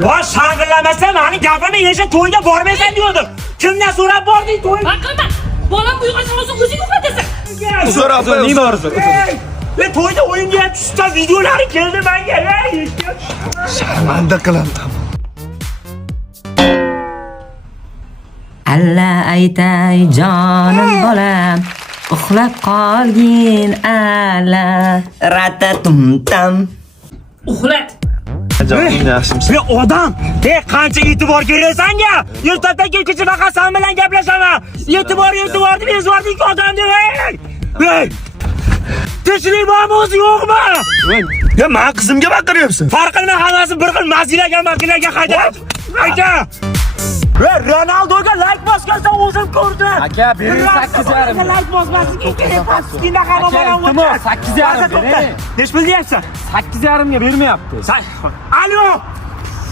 Boş shang'illamasdan meni gapimni yesha to'yga bormaysan degandim. Kimdan so'rab bording to'y? Aqlman. Bolam uyg'onsa o'zing uxlatasan. Uzr apa, nima uzr? Men to'yda o'yinga ham tushgan videolari keldi menga. Sharmanda qilaman. Alla aytay jonim bolam, uxlab qolgin alla ratatumtam. Uxlat. Jonim yaxshimisiz? Men odam, qancha e'tibor berasan-ga? Ertadan kecha faqat sen bilan gaplashaman. E'tibor deb ezvording odam deb. Hey! Tinchlik bormi o'zi yo'qmi? Ya men qizimga baqiryapsan. Farqi nima, hammasi bir xil mazilaga qayta. Ronaldoga like bosgansan o'zim ko'rdim. Aka, bering 8,5. Like bosmaslikka kerak pastkinda hamma bilan o'tdi. 8,5 bering. Nech pul deyapsan? 8,5 ga bermayapti. Alo!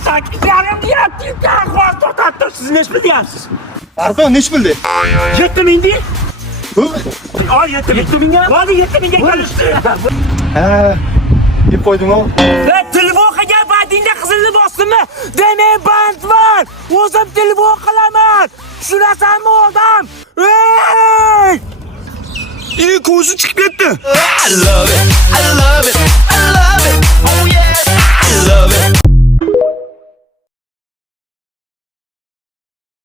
8,5 deyapti. Qo'l tortadi. Siz nech pul deyapsiz? Arqon nech pul de? 7,000 deng. Al 7,000 ga. Hadi 7,000 ga kelishdi. Ha. Deb qo'yding-ku. Telefon qilgan paytingda qizilni bosdimmi? Demak bandman. O'zim telefon qilaman. Tushunasanmi odam? Ey! Ko'zi chiqib ketdi. I love it.